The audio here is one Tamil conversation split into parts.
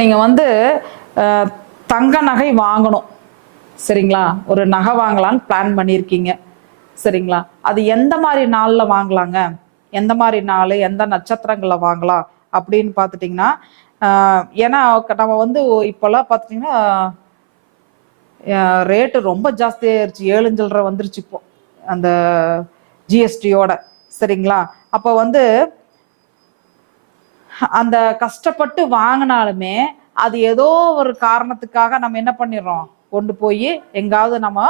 நீங்கள் வந்து தங்க நகை வாங்கணும். சரிங்களா? ஒரு நகை வாங்கலாம்னு பிளான் பண்ணியிருக்கீங்க சரிங்களா? அது எந்த மாதிரி நாளில் வாங்கலாங்க? எந்த மாதிரி நாள்? எந்த நட்சத்திரங்களில் வாங்கலாம்? அப்படின்னு பார்த்துட்டிங்கன்னா ஏன்னா நம்ம வந்து இப்போல்லாம் பார்த்துட்டிங்கன்னா ரேட்டு ரொம்ப ஜாஸ்தியாகிருச்சு ஏழுஞ்சல்ற வந்துருச்சு இப்போ. அந்த ஜிஎஸ்டியோட சரிங்களா? அப்போ வந்து அந்த கஷ்டப்பட்டு வாங்கினாலுமே அது ஏதோ ஒரு காரணத்துக்காக நம்ம என்ன பண்ணிடுறோம்? கொண்டு போய் எங்காவது நம்ம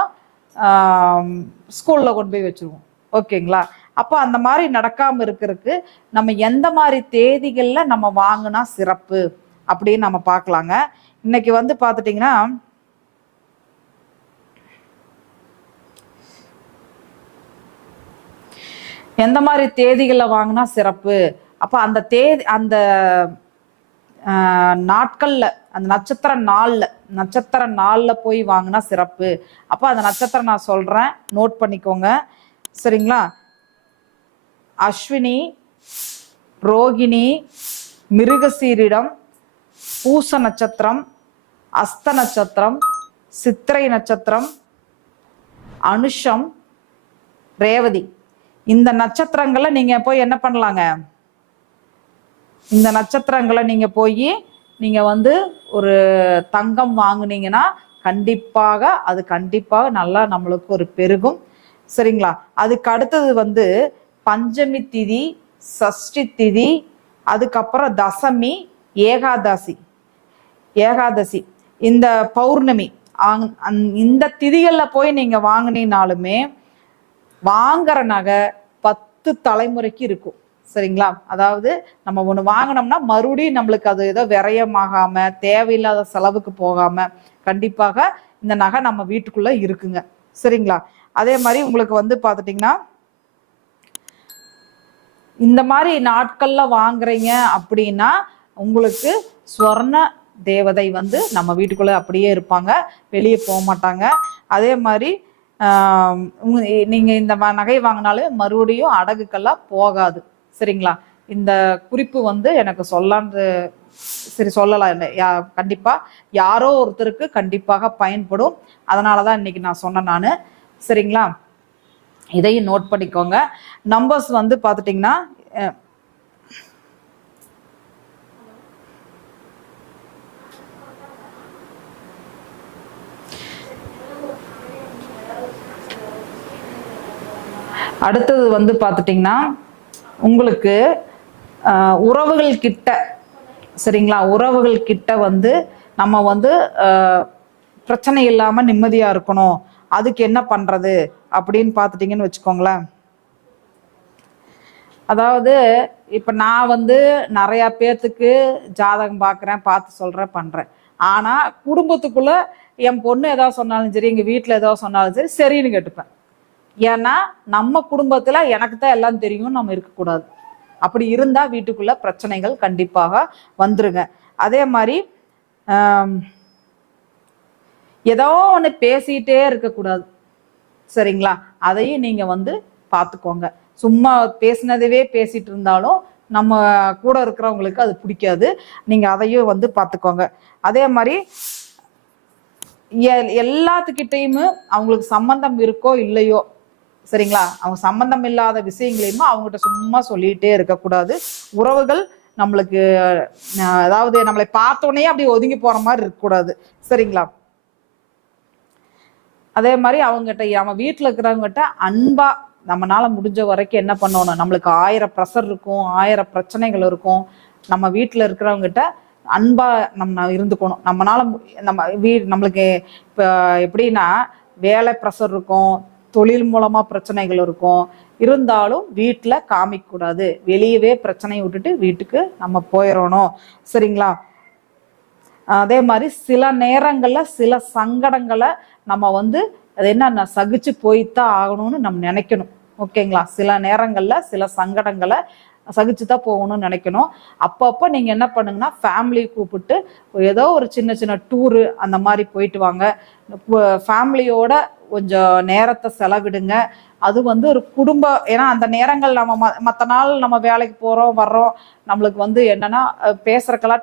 ஸ்கூலில் கொண்டு போய் வச்சுருவோம். ஓகேங்களா? அப்போ அந்த மாதிரி நடக்காமல் இருக்கிறதுக்கு நம்ம எந்த மாதிரி தேதிகளில் நம்ம வாங்கினா சிறப்பு அப்படின்னு நம்ம பார்க்கலாங்க. இன்னைக்கு வந்து பார்த்துட்டிங்கன்னா எந்த மாதிரி தேதிகளில் வாங்கினா சிறப்பு? அப்போ அந்த தேதி அந்த நாட்களில் அந்த நட்சத்திர நாளில் நட்சத்திர நாளில் போய் வாங்கினா சிறப்பு. அப்போ அந்த நட்சத்திரம் நான் சொல்கிறேன் நோட் பண்ணிக்கோங்க. சரிங்களா? அஸ்வினி ரோகிணி மிருகசீரிடம் பூச நட்சத்திரம் அஸ்த நட்சத்திரம் சித்திரை நட்சத்திரம் அனுஷம் ரேவதி. இந்த நட்சத்திரங்களை நீங்கள் போய் என்ன பண்ணலாங்க? இந்த நட்சத்திரங்களை நீங்க போய் நீங்க வந்து ஒரு தங்கம் வாங்குனீங்கன்னா கண்டிப்பாக அது கண்டிப்பாக நல்லா நம்மளுக்கு ஒரு பெருகும். சரிங்களா? அதுக்கு அடுத்தது வந்து பஞ்சமி திதி சஷ்டி திதி அதுக்கப்புறம் தசமி ஏகாதசி. ஏகாதசி. இந்த பௌர்ணமி இந்த திதிகளில் போய் நீங்கள் வாங்கினீங்கனாலுமே வாங்குற நகை பத்து தலைமுறைக்கு இருக்கும். சரிங்களா? அதாவது நம்ம ஒன்று வாங்கினோம்னா மறுபடியும் நம்மளுக்கு அது ஏதோ விரயமாகாம தேவையில்லாத செலவுக்கு போகாம கண்டிப்பாக இந்த நகை நம்ம வீட்டுக்குள்ள இருக்குங்க. சரிங்களா? அதே மாதிரி உங்களுக்கு வந்து பார்த்துட்டிங்கன்னா இந்த மாதிரி நாட்கள்ல வாங்குறீங்க அப்படின்னா உங்களுக்கு ஸ்வர்ண தேவதை வந்து நம்ம வீட்டுக்குள்ள அப்படியே இருப்பாங்க. வெளியே போக மாட்டாங்க. அதே மாதிரி நீங்கள் நீங்க இந்த நகை வாங்கினாலே மறுபடியும் அடகுக்கெல்லாம் போகாது. சரிங்களா? இந்த குறிப்பு வந்து எனக்கு சொல்லான்னு சரி சொல்லலாம். கண்டிப்பாக யா யாரோ ஒருத்தருக்கு கண்டிப்பாக பயன்படும். அதனால தான் இன்னைக்கு நான் சொன்னேன் நான். சரிங்களா? இதையும் நோட் பண்ணிக்கோங்க. நம்பர்ஸ் வந்து பார்த்துட்டிங்கன்னா அடுத்தது வந்து பார்த்துட்டிங்கன்னா உங்களுக்கு உறவுகள் கிட்ட சரிங்களா? உறவுகள் கிட்ட வந்து நம்ம வந்து பிரச்சனை இல்லாமல் நிம்மதியாக இருக்கணும். அதுக்கு என்ன பண்ணுறது அப்படின்னு பார்த்துட்டிங்கன்னு வச்சுக்கோங்களேன். அதாவது இப்போ நான் வந்து நிறையா பேர்த்துக்கு ஜாதகம் பார்க்குறேன் பார்த்து சொல்கிறேன் பண்ணுறேன் ஆனால் குடும்பத்துக்குள்ளே என் பொண்ணு ஏதாவது சொன்னாலும் சரி எங்கள் வீட்டில் ஏதாவது சொன்னாலும் சரி சரின்னு கேட்டுப்பேன். ஏன்னா நம்ம குடும்பத்தில் எனக்கு தான் எல்லாம் தெரியும் நம்ம இருக்கக்கூடாது. அப்படி இருந்தால் வீட்டுக்குள்ள பிரச்சனைகள் கண்டிப்பாக வந்துருங்க. அதே மாதிரி ஏதோ ஒன்று பேசிகிட்டே இருக்கக்கூடாது. சரிங்களா? அதையும் நீங்கள் வந்து பார்த்துக்கோங்க சும்மா பேசினதவே பேசிட்டு இருந்தாலும் நம்ம கூட இருக்கிறவங்களுக்கு அது பிடிக்காது. நீங்கள் அதையும் வந்து பார்த்துக்கோங்க அதே மாதிரி எ- எல்லாத்துக்கிட்டேயுமே அவங்களுக்கு சம்பந்தம் இருக்கோ இல்லையோ சரிங்களா? அவங்க சம்பந்தம் இல்லாத விஷயங்களையுமே அவங்ககிட்ட சும்மா சொல்லிகிட்டே இருக்கக்கூடாது. உறவுகள் நம்மளுக்கு அதாவது நம்மளை பார்த்தோன்னே அப்படி ஒதுங்கி போகிற மாதிரி இருக்கக்கூடாது. சரிங்களா? அதே மாதிரி அவங்ககிட்ட நம்ம வீட்டில் இருக்கிறவங்ககிட்ட அன்பாக நம்மனால முடிஞ்ச வரைக்கும் என்ன பண்ணணும்? நம்மளுக்கு ஆயிரம் ப்ரெஷர் இருக்கும் ஆயிரம் பிரச்சனைகள் இருக்கும். நம்ம வீட்டில் இருக்கிறவங்ககிட்ட அன்பா நம்ம இருந்துக்கணும். நம்மளால் நம்ம வீ நம்மளுக்கு இப்போ எப்படின்னா வேலை ப்ரெஷர் இருக்கும் தொழில் மூலமாக பிரச்சனைகள் இருக்கும். இருந்தாலும் வீட்டில் காமிக்கக்கூடாது வெளியவே பிரச்சனையை விட்டுட்டு வீட்டுக்கு நம்ம போயிடணும் சரிங்களா? அதே மாதிரி சில நேரங்களில் சில சங்கடங்களை நம்ம வந்து அது என்ன சகிச்சு போய்த்தான் ஆகணும்னு நம்ம நினைக்கணும். ஓகேங்களா? சில நேரங்களில் சில சங்கடங்களை சகிச்சு தான் போகணும்னு நினைக்கணும். அப்பப்போ நீங்கள் என்ன பண்ணுங்கன்னா ஃபேமிலியை கூப்பிட்டு ஏதோ ஒரு சின்ன சின்ன டூரு அந்த மாதிரி போயிட்டு வாங்க. ஃபேமிலியோட கொஞ்சம் நேரத்தை செலவிடுங்க. அது வந்து ஒரு குடும்ப ஏன்னா அந்த நேரங்கள் நம்ம ம மற்ற நாள் நம்ம வேலைக்கு போகிறோம் வர்றோம் நம்மளுக்கு வந்து என்னன்னா அஹ்,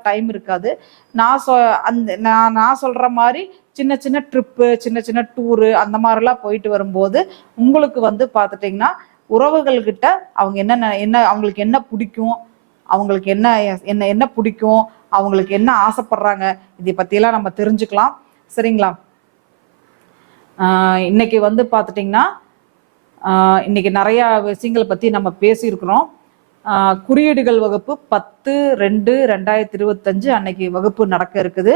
டைம் இருக்காது. நான் சொ அந்த நான் நான் சொல்கிற மாதிரி சின்ன சின்ன ட்ரிப்பு சின்ன சின்ன டூரு அந்த மாதிரிலாம் போயிட்டு வரும்போது உங்களுக்கு வந்து பார்த்துட்டிங்கன்னா உறவுகள்கிட்ட அவங்க என்ன என்ன அவங்களுக்கு என்ன பிடிக்கும்? அவங்களுக்கு என்ன என்ன என்ன பிடிக்கும்? அவங்களுக்கு என்ன ஆசைப்படுறாங்க? இதை பற்றியெல்லாம் நம்ம தெரிஞ்சுக்கலாம். சரிங்களா? இன்னைக்கு வந்து பார்த்துட்டிங்கன்னா இன்னைக்கு நிறையா விஷயங்களை பற்றி நம்ம பேசியிருக்கிறோம். குறியீடுகள் வகுப்பு பத்து ரெண்டு ரெண்டாயிரத்தி இருபத்தஞ்சு அன்னைக்கு வகுப்பு நடக்க இருக்குது.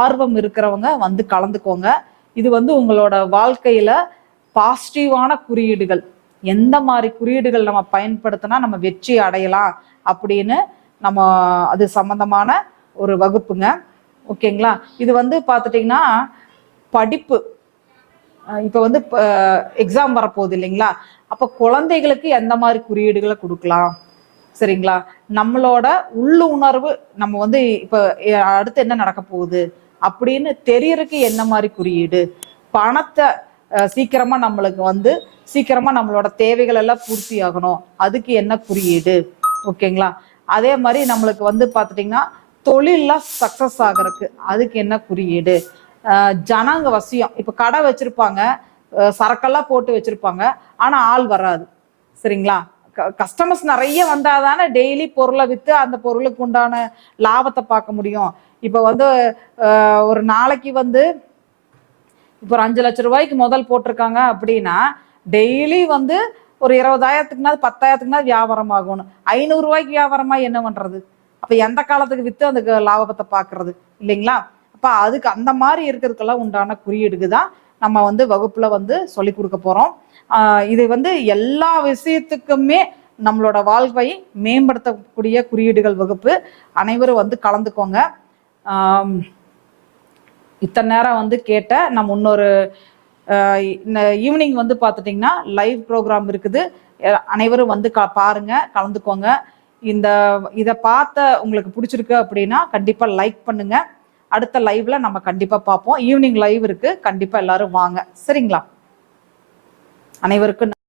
ஆர்வம் இருக்கிறவங்க வந்து கலந்துக்கோங்க. இது வந்து உங்களோட வாழ்க்கையில பாசிட்டிவான குறியீடுகள். எந்த மாதிரி குறியீடுகள் நம்ம பயன்படுத்தினா நம்ம வெற்றி அடையலாம் அப்படின்னு நம்ம அது சம்பந்தமான ஒரு வகுப்புங்க. ஓகேங்களா? இது வந்து பார்த்துட்டிங்கன்னா படிப்பு. இப்போ வந்து எக்ஸாம் வரப்போகுது இல்லைங்களா? அப்போ குழந்தைகளுக்கு எந்த மாதிரி குறியீடுகளை கொடுக்கலாம்? சரிங்களா? நம்மளோட உள்ளுணர்வு நம்ம வந்து இப்போ அடுத்து என்ன நடக்க போகுது? அப்படின்னு தெரியறதுக்கு என்ன மாதிரி குறியீடு? பணத்தை சீக்கிரமாக நம்மளுக்கு வந்து சீக்கிரமா நம்மளோட தேவைகள் எல்லாம் பூர்த்தி ஆகணும். அதுக்கு என்ன குறியீடு? ஓகேங்களா? அதே மாதிரி நம்மளுக்கு வந்து பார்த்துட்டிங்கன்னா தொழிலெலாம் சக்ஸஸ் ஆகிறதுக்கு அதுக்கு என்ன குறியீடு? ஜனாங்க ஜனங்க வசியம். இப்போ கடை வச்சிருப்பாங்க. சரக்கெல்லாம் போட்டு வச்சிருப்பாங்க. ஆனால் ஆள் வராது. சரிங்களா? கஸ்டமர்ஸ் நிறைய வந்தாதானே டெய்லி பொருளை விற்று அந்த பொருளுக்கு உண்டான லாபத்தை பார்க்க முடியும். இப்போ வந்து ஒரு நாளைக்கு வந்து இப்போ ஒரு அஞ்சு லட்ச ரூபாய்க்கு முதல் போட்டிருக்காங்க அப்படின்னா டெய்லி வந்து ஒரு இருபதாயிரத்துக்குனா பத்தாயிரத்துக்குனா வியாபாரம் ஆகணும் ஐநூறு ரூபாய்க்கு வியாபாரமா என்ன பண்றது? அப்ப எந்த காலத்துக்கு வித்து அந்த லாபத்தை பாக்குறது? இல்லைங்களா? அப்ப அதுக்கு அந்த மாதிரி இருக்கிறதுக்கெல்லாம் உண்டான குறியீடுக்கு தான் நம்ம வந்து வகுப்புல வந்து சொல்லி கொடுக்க போறோம். இது வந்து எல்லா விஷயத்துக்குமே நம்மளோட வாழ்வை மேம்படுத்தக்கூடிய குறியீடுகள் வகுப்பு. அனைவரும் வந்து கலந்துக்கோங்க. இத்தனை நேரம் வந்து கேட்ட நம்ம இன்னொரு ஈவினிங் வந்து பார்த்துட்டிங்கன்னா லைவ் ப்ரோக்ராம் இருக்குது. அனைவரும் வந்து க பாருங்க கலந்துக்கோங்க. இந்த இதை பார்த்த உங்களுக்கு பிடிச்சிருக்கு அப்படின்னா கண்டிப்பாக லைக் பண்ணுங்க. அடுத்த லைவ்ல நம்ம கண்டிப்பாக பார்ப்போம். ஈவினிங் லைவ் இருக்கு. கண்டிப்பாக எல்லாரும் வாங்க. சரிங்களா? அனைவருக்கும்